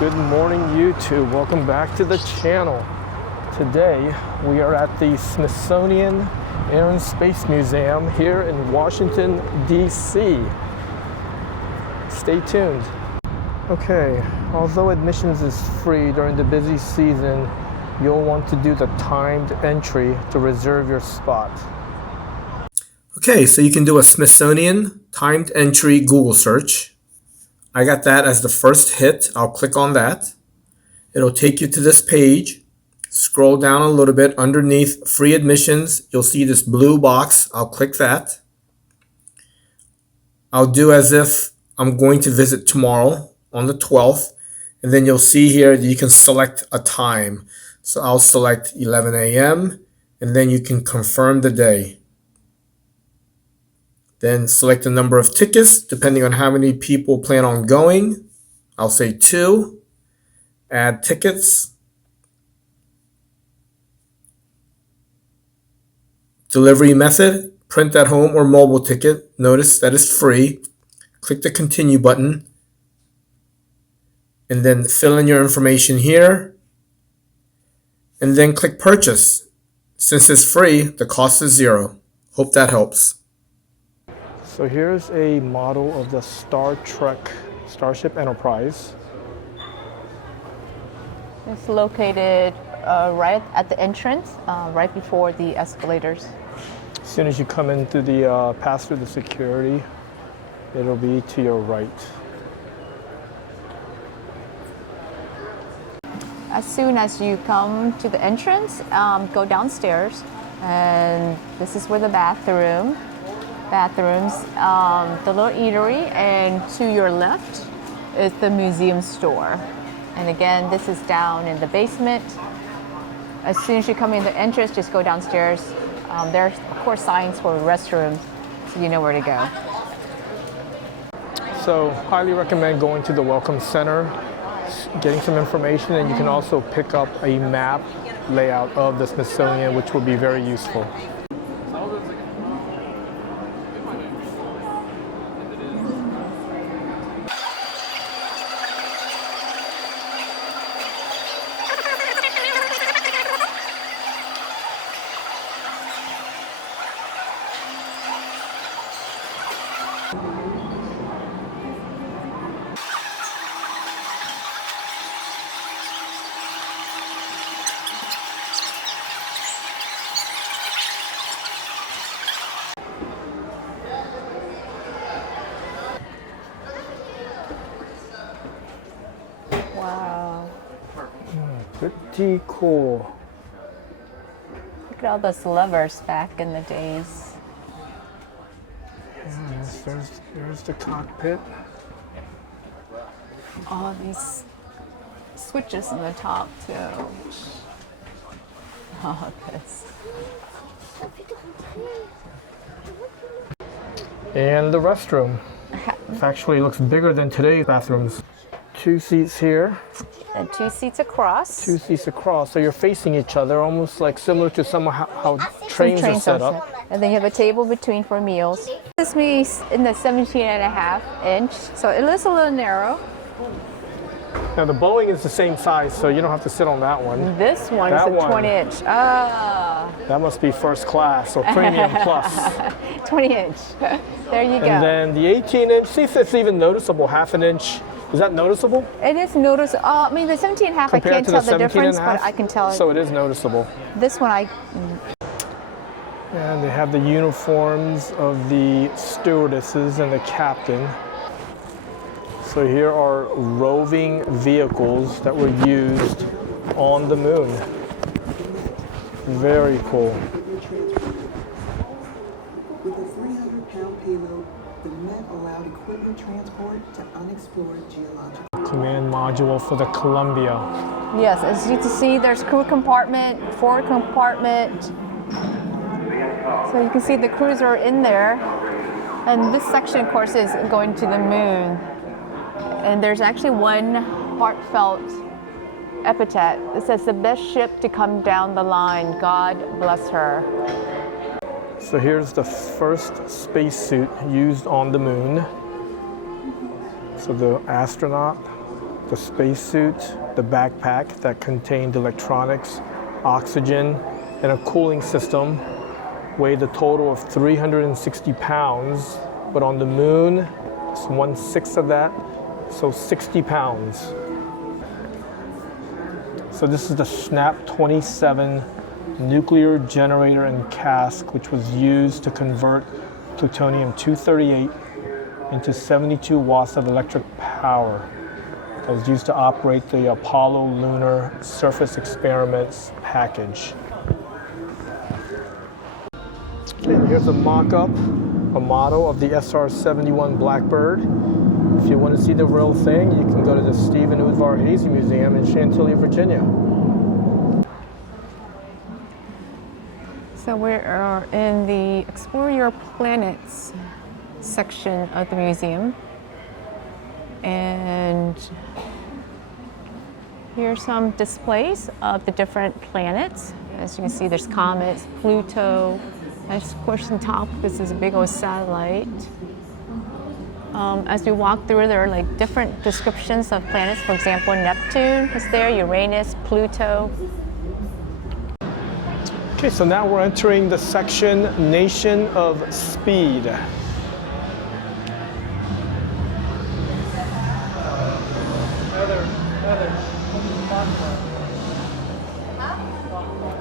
Good morning, YouTube. Welcome back to the channel. Today we are at the Smithsonian Air and Space Museum here in Washington, D.C. Stay tuned. Okay, although admissions is free during the busy season, you'll want to do the timed entry to reserve your spot. Okay, so you can do a Smithsonian timed entry Google search. I got that as the first hit. I'll click on that. It'll take you to this page. Scroll down a little bit underneath free admissions. You'll see this blue box. I'll click that. I'll do as if I'm going to visit tomorrow on the 12th. And then you'll see here that you can select a time. So I'll select 11 a.m. and then you can confirm the day. Then select the number of tickets, depending on how many people plan on going. I'll say 2. Add tickets. Delivery method, print at home or mobile ticket. Notice that is free. Click the continue button. And then fill in your information here. And then click purchase. Since it's free, the cost is 0. Hope that helps. So here's a model of the Star Trek Starship Enterprise. It's located right at the entrance, right before the escalators. As soon as you come in through the pass through the security, it'll be to your right. As soon as you come to the entrance, go downstairs, and this is where the bathrooms, the little eatery, and to your left is the museum store. And again, this is down in the basement. As soon as you come in the entrance, just go downstairs. There's, of course, signs for restrooms, so you know where to go. So, highly recommend going to the Welcome Center, getting some information, and you can also pick up a map layout of the Smithsonian, which will be very useful. Wow. Pretty cool. Look at all those levers back in the days. Yes, there's the cockpit. All these switches in the top, too. Oh, this. And the restroom. It actually looks bigger than today's bathrooms. 2 seats here. And 2 seats across. 2 seats across, so you're facing each other, almost like similar to how trains are set up. And then you have a table between for meals. This means in the 17.5-inch, so it is a little narrow. Now the Boeing is the same size, so you don't have to sit on that one. This one is a 20-inch. Ah. That must be first class or premium plus. 20-inch. There you go. And then the 18-inch, see if it's even noticeable, half an inch. Is that noticeable? It is noticeable. I mean, the 17.5, I can't tell the difference, but I can tell. So it is noticeable. This one, And they have the uniforms of the stewardesses and the captain. So here are roving vehicles that were used on the moon. Very cool. With a 300-pound payload, the Met allowed equipment transport to unexplored geological. Command module for the Columbia. yes, as you can see, there's crew compartment, forward compartment. So you can see the crews are in there. And this section, of course, is going to the moon. And there's actually one heartfelt epithet. It says, the best ship to come down the line. God bless her. So here's the first spacesuit used on the moon. So the astronaut the spacesuit, the backpack that contained electronics, oxygen, and a cooling system, weighed a total of 360 pounds, but on the moon, it's 1/6 of that, so 60 pounds. So this is the SNAP 27 nuclear generator and cask, which was used to convert plutonium-238 into 72 watts of electric power. That was used to operate the Apollo Lunar Surface Experiments package. Okay, here's a mock-up, a model of the SR-71 Blackbird. If you want to see the real thing, you can go to the Steven Udvar-Hazy Museum in Chantilly, Virginia. So we are in the Explore Your Planets section of the museum. And here are some displays of the different planets. As you can see, there's comets, Pluto, and of course on top, this is a big old satellite. As we walk through, there are like different descriptions of planets. For example, Neptune is there, Uranus, Pluto. Okay, so now we're entering the section Nation of Speed.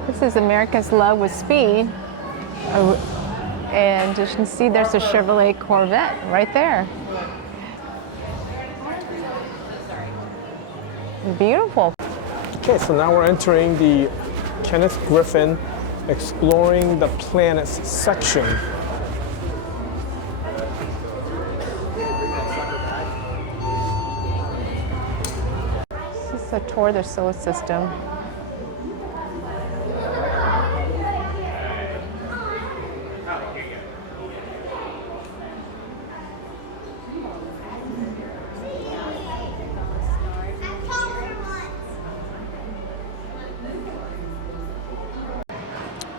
This is America's Love with Speed. And as you can see, there's a Chevrolet Corvette right there. Beautiful. Okay, so now we're entering the Kenneth Griffin Exploring the Planets section. This is a tour of the solar system.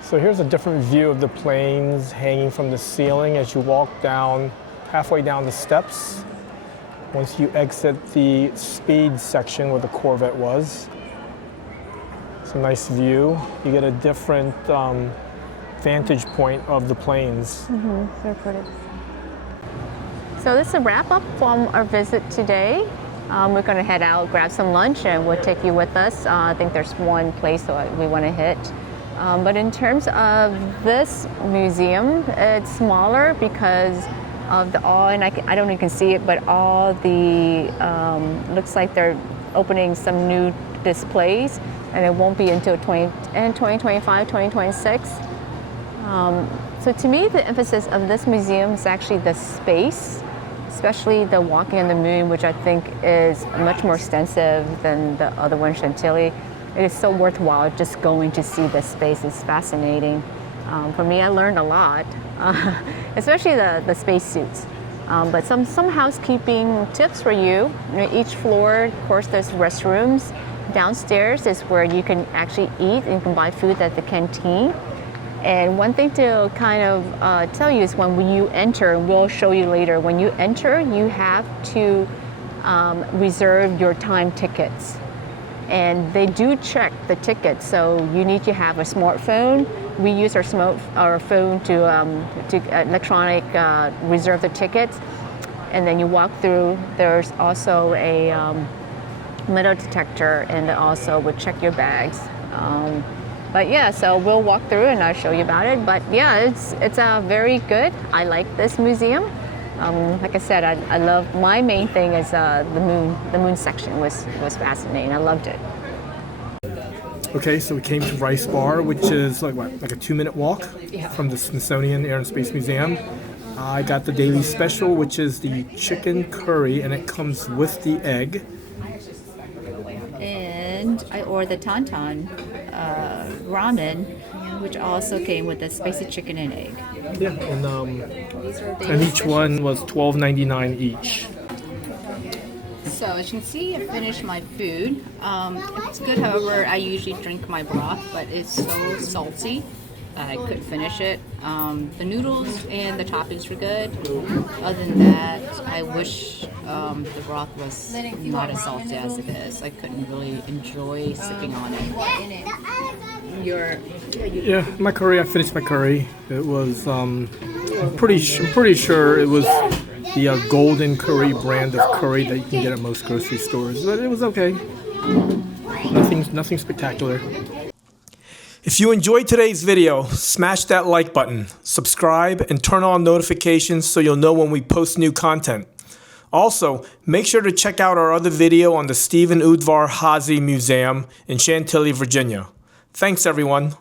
So here's a different view of the planes hanging from the ceiling as you walk down, halfway down the steps. Once you exit the speed section where the Corvette was. It's a nice view. You get a different vantage point of the planes. They're pretty. So this is a wrap up from our visit today. We're going to head out, grab some lunch, and we'll take you with us. I think there's one place that we want to hit. But in terms of this museum, it's smaller because of and I don't know if you can see it, but all the, looks like they're opening some new displays, and it won't be until 2025, 2026. So to me, the emphasis of this museum is actually the space, especially the walking on the moon, which I think is much more extensive than the other one, Chantilly. It is so worthwhile just going to see the space. It's fascinating. For me, I learned a lot, especially the spacesuits. But some housekeeping tips for you. Each floor, of course, there's restrooms. Downstairs is where you can actually eat and you can buy food at the canteen. And one thing to kind of tell you is when you enter, and we'll show you later, when you enter, you have to reserve your time tickets. And they do check the tickets, so you need to have a smartphone. We use our phone to electronic reserve the tickets, and then you walk through. There's also a metal detector, and also would check your bags. But yeah, so we'll walk through and I'll show you about it. But yeah, it's very good. I like this museum. Like I said, I love, my main thing is the moon section was fascinating. I loved it. Okay, so we came to Rice Bar, which is like a 2-minute walk from the Smithsonian Air and Space Museum. I got the daily special, which is the chicken curry, and it comes with the egg. And I ordered the Tauntaun ramen, which also came with the spicy chicken and egg. Yeah, and each one was $12.99 each. So as you can see, I finished my food. It's good, however, I usually drink my broth, but it's so salty. I couldn't finish it. The noodles and the toppings were good. Other than that, I wish the broth was not as salty as it is. I couldn't really enjoy sipping on it. Yeah, my curry. I finished my curry. It was pretty sure it was the golden curry brand of curry that you can get at most grocery stores, but it was okay. Nothing spectacular. If you enjoyed today's video, smash that like button, subscribe, and turn on notifications so you'll know when we post new content. Also, make sure to check out our other video on the Steven Udvar-Hazy Museum in Chantilly, Virginia. Thanks, everyone.